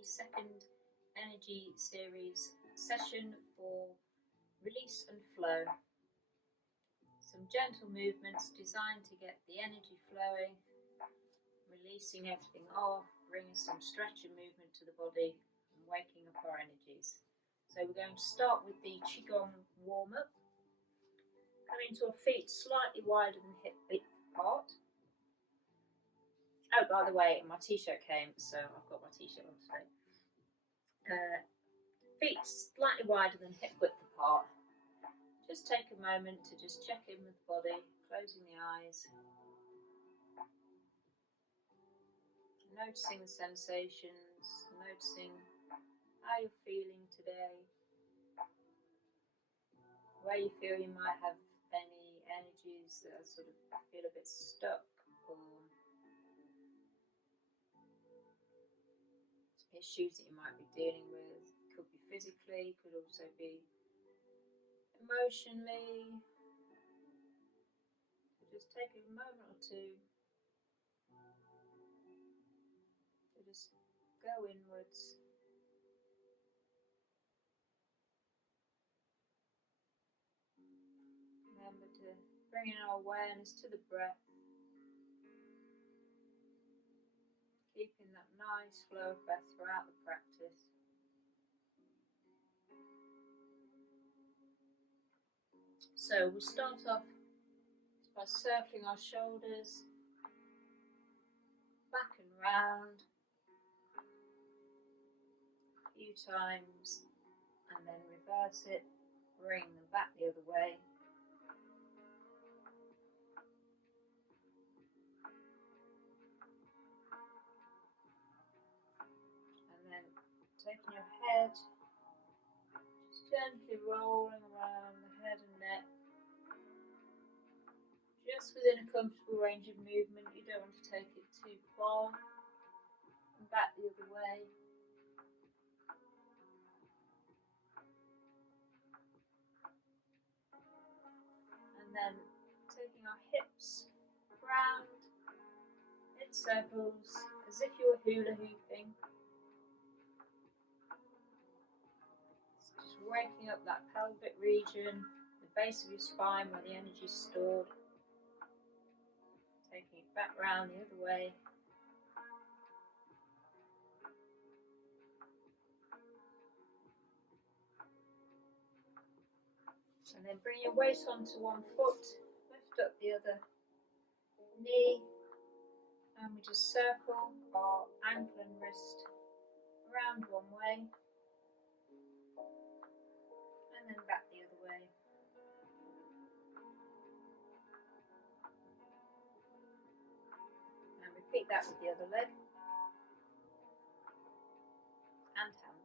the second energy series session for release and flow. Some gentle movements designed to get the energy flowing, releasing everything off, bringing some stretch and movement to the body and waking up our energies. So we're going to start with the Qi-Gong warm-up. Coming to our feet slightly wider than hip width apart. Oh, by the way, my t-shirt came, so I've got my t-shirt on today. Feet slightly wider than hip width apart. Just take a moment to just check in with the body, closing the eyes. Noticing the sensations, noticing how you're feeling today. Where you feel you might have any energies that are sort of feel a bit stuck, or issues that you might be dealing with. Could be physically, could also be emotionally. So just take a moment or two to just go inwards. Remember to bring in our awareness to the breath, keeping that nice flow of breath throughout the practice. So we'll start off by circling our shoulders back and round a few times, and then reverse it, bring them back the other way. And then taking your head, just gently rolling around the head and neck, just within a comfortable range of movement. You don't want to take it too far, and back the other way. And then taking our hips round in circles as if you were hula hooping. Just waking up that pelvic region, the base of your spine where the energy is stored. Taking it back round the other way. And then bring your weight onto one foot, lift up the other knee, and we just circle our ankle and wrist around one way, and then back the other way. And repeat that with the other leg and hand.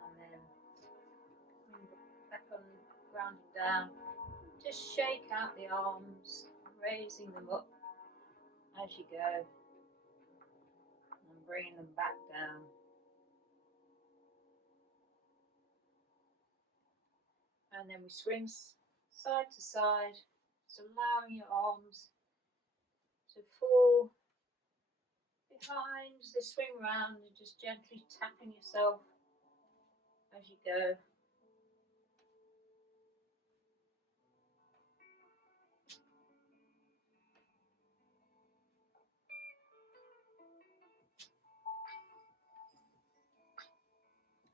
And then coming back on, grounding down, just shake out the arms, raising them up as you go, and bringing them back down. And then we swing side to side, just allowing your arms to fall behind as they swing round, and just gently tapping yourself as you go.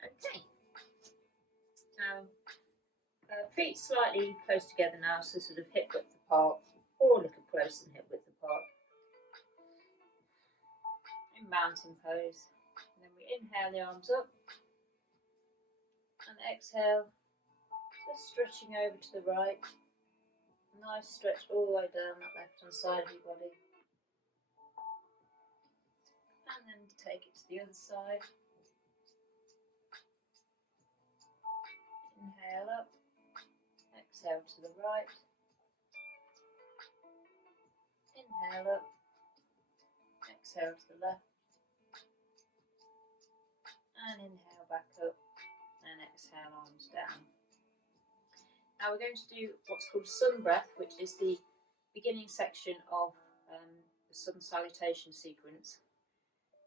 Okay. Now, feet slightly close together now, so sort of hip width apart, or a little closer than hip width apart. In mountain pose. And then we inhale the arms up, and exhale, just stretching over to the right. Nice stretch all the way down that left hand side of your body. And then take it to the other side. Inhale up, exhale to the right. Inhale up, exhale to the left. And inhale back up, and exhale arms down. Now we're going to do what's called sun breath, which is the beginning section of the sun salutation sequence.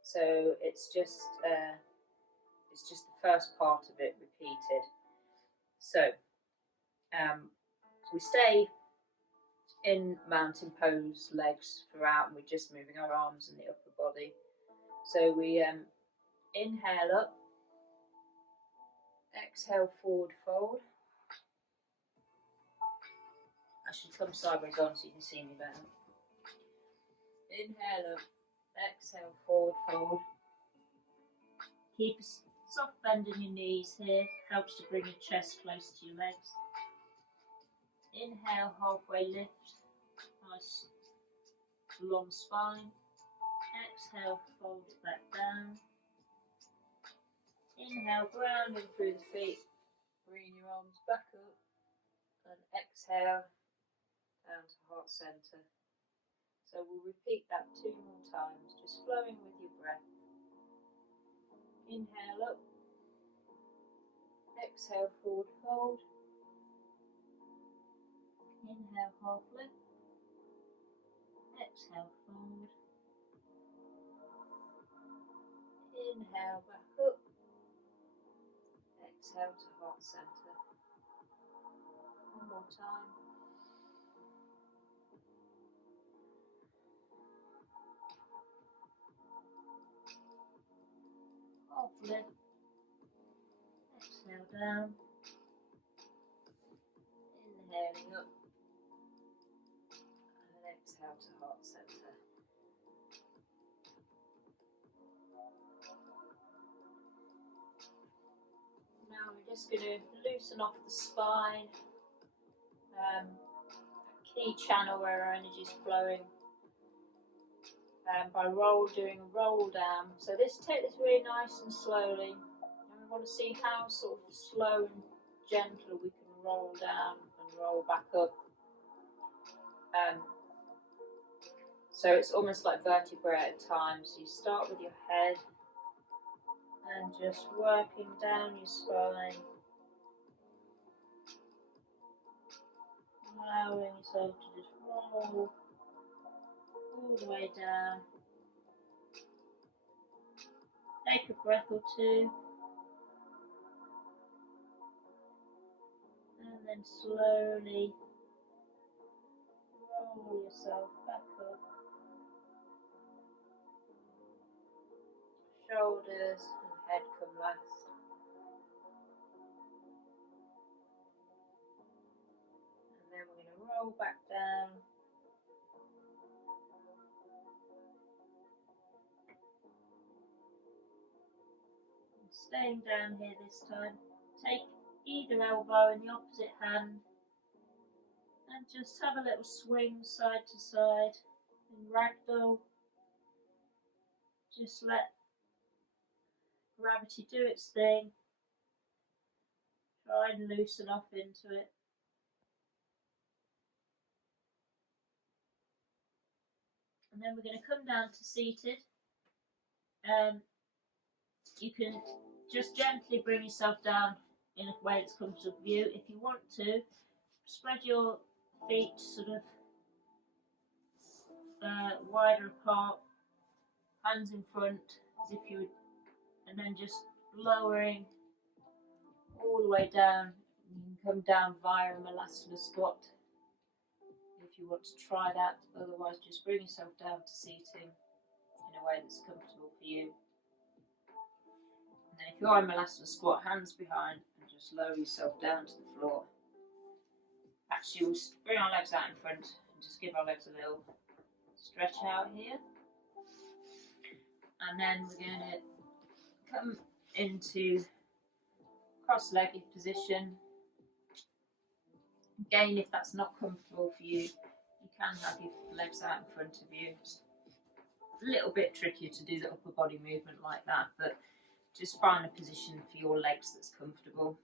So it's just the first part of it repeated. So we stay in mountain pose, legs throughout, and we're just moving our arms and the upper body. So we inhale up, exhale forward fold. I should come sideways on so you can see me better. Inhale up, exhale forward fold. Keep a soft bend in your knees here, helps to bring your chest close to your legs. Inhale, halfway lift, nice long spine. Exhale, fold it back down. Inhale, grounding through the feet, bring your arms back up, and exhale down to heart centre. So we'll repeat that 2 more times, just flowing with your breath. Inhale up, exhale forward fold. Inhale, half lift. Exhale, fold. Inhale, back up. Exhale to heart centre. One more time. Half lift. Exhale down. Inhaling up. And exhale to heart centre. Now we're just going to loosen off the spine, a key channel where our energy is flowing, by doing a roll down. So take this really nice and slowly, and we want to see how sort of slow and gentle we can roll down and roll back up. So it's almost like vertebrae at a time. So you start with your head and just working down your spine, allowing yourself to just roll all the way down. Take a breath or two, and then slowly roll yourself back up. Shoulders and head come last. And then we're going to roll back down. And staying down here this time, take either elbow in the opposite hand and just have a little swing side to side in ragdoll. Just let gravity do its thing. Try and loosen off into it. And then we're going to come down to seated. You can just gently bring yourself down in a way that's comfortable for you. If you want to, spread your feet sort of wider apart, hands in front, as if you would, and then just lowering all the way down. You can come down via a Macmillan squat if you want to try that. Otherwise, just bring yourself down to seating in a way that's comfortable for you. And then if you're in Macmillan squat, hands behind, and just lower yourself down to the floor. Actually, we'll bring our legs out in front and just give our legs a little stretch out here. And then we're going to come into cross-legged position. Again, if that's not comfortable for you, you can have your legs out in front of you. It's a little bit trickier to do the upper body movement like that, but just find a position for your legs that's comfortable.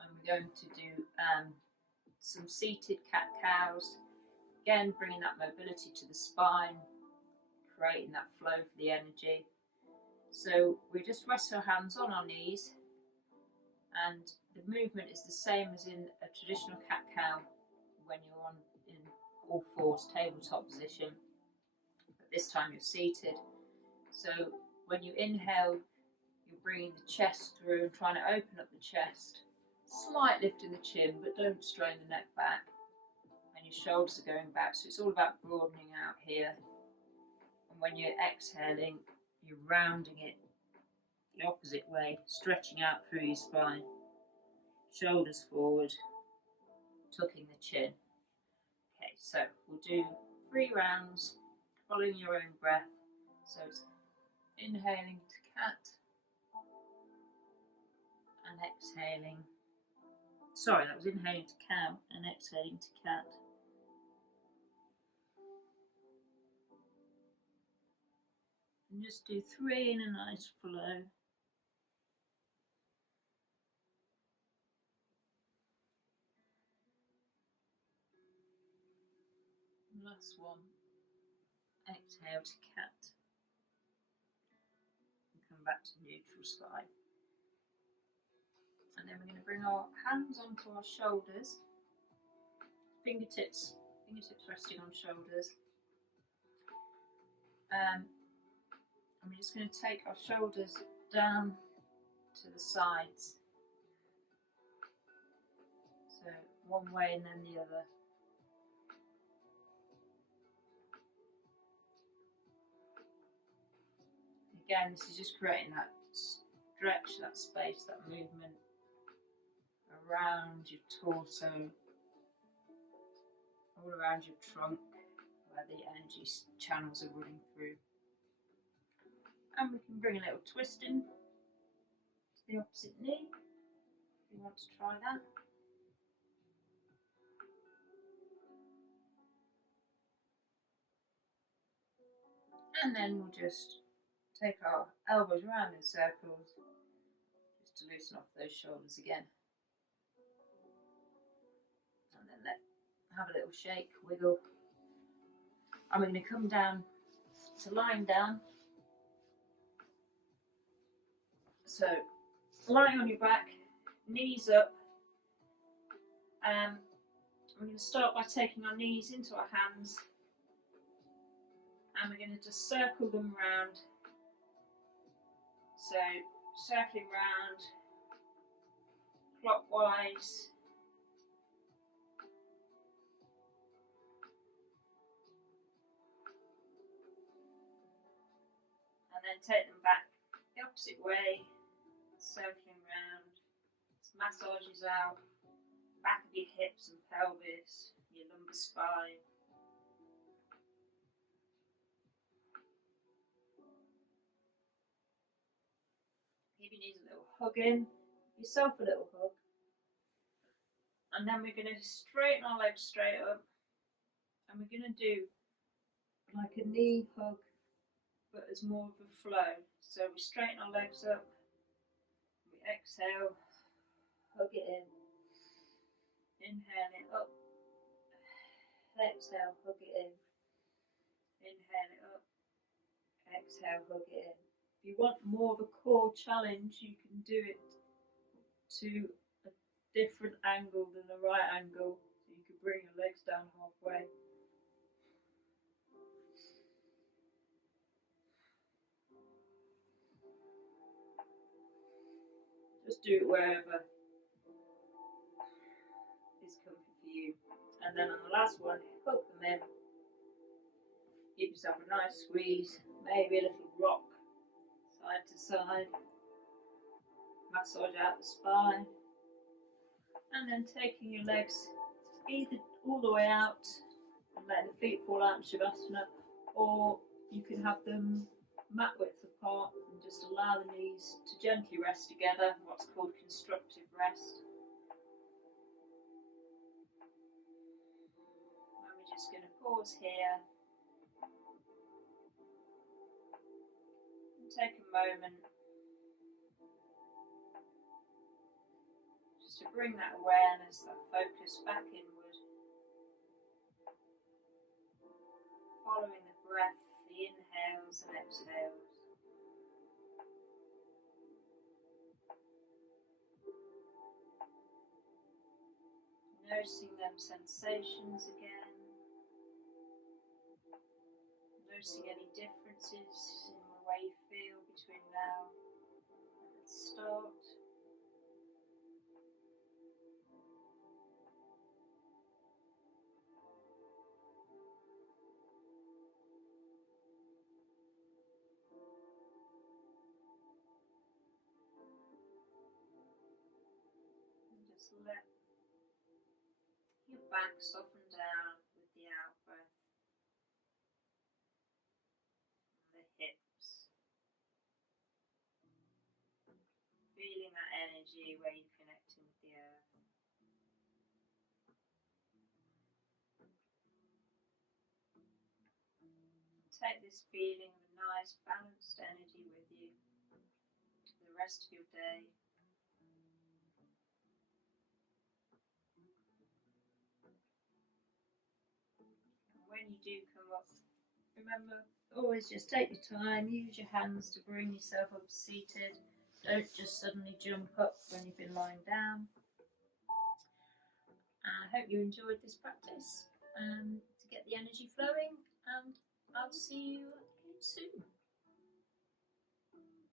And we're going to do some seated cat-cows. Again, bringing that mobility to the spine, creating that flow for the energy. So we just rest our hands on our knees, and the movement is the same as in a traditional cat-cow when you're in all fours, tabletop position, but this time you're seated. So when you inhale, you're bringing the chest through and trying to open up the chest. Slight lift in the chin, but don't strain the neck back. And your shoulders are going back, so it's all about broadening out here. And when you're exhaling, you're rounding it the opposite way, stretching out through your spine. Shoulders forward, tucking the chin. Okay, so we'll do 3 rounds, following your own breath. So it's inhaling to cat and exhaling. Sorry, that was inhaling to cow and exhaling to cat. And just do 3 in a nice flow. Last one. Exhale to cat. And come back to neutral side. And then we're going to bring our hands onto our shoulders. Fingertips resting on shoulders. And we're just going to take our shoulders down to the sides. So one way and then the other. Again, this is just creating that stretch, that space, that movement around your torso, all around your trunk, where the energy channels are running through. And we can bring a little twist in to the opposite knee, if you want to try that. And then we'll just take our elbows around in circles, just to loosen off those shoulders again. And then have a little shake, wiggle. And we're going to come down to lying down. So lying on your back, knees up. We're going to start by taking our knees into our hands, and we're going to just circle them round. So circling round clockwise. And then take them back the opposite way, circling round. This massages out back of your hips and pelvis, your lumbar spine. Give your knees a little hug in, give yourself a little hug. And then we're going to straighten our legs straight up, and we're going to do like a knee hug, but as more of a flow. So we straighten our legs up, we exhale, hug it in, inhale it up, exhale, hug it in, inhale it up, exhale, hug it in. If you want more of a core challenge, you can do it to a different angle than the right angle, so you can bring your legs down halfway. Just do it wherever is comfy for you. And then on the last one, hug them in. Give yourself a nice squeeze, maybe a little rock side to side. Massage out the spine. And then taking your legs either all the way out and letting the feet fall out in Shavasana, or you can have them mat width apart and just allow the knees to gently rest together, what's called constructive rest. And we're just going to pause here and take a moment just to bring that awareness, that focus back inward, following the breath, the inhales and exhales. Noticing them sensations again. noticing any differences in the way you feel between now and the start. And just let your back soften down with the out breath, and the hips. Feeling that energy where you're connecting with the earth. Take this feeling of a nice balanced energy with you for the rest of your day. And when you do come up, remember, always just take your time, use your hands to bring yourself up seated. Don't just suddenly jump up when you've been lying down. I hope you enjoyed this practice to get the energy flowing, and I'll see you soon.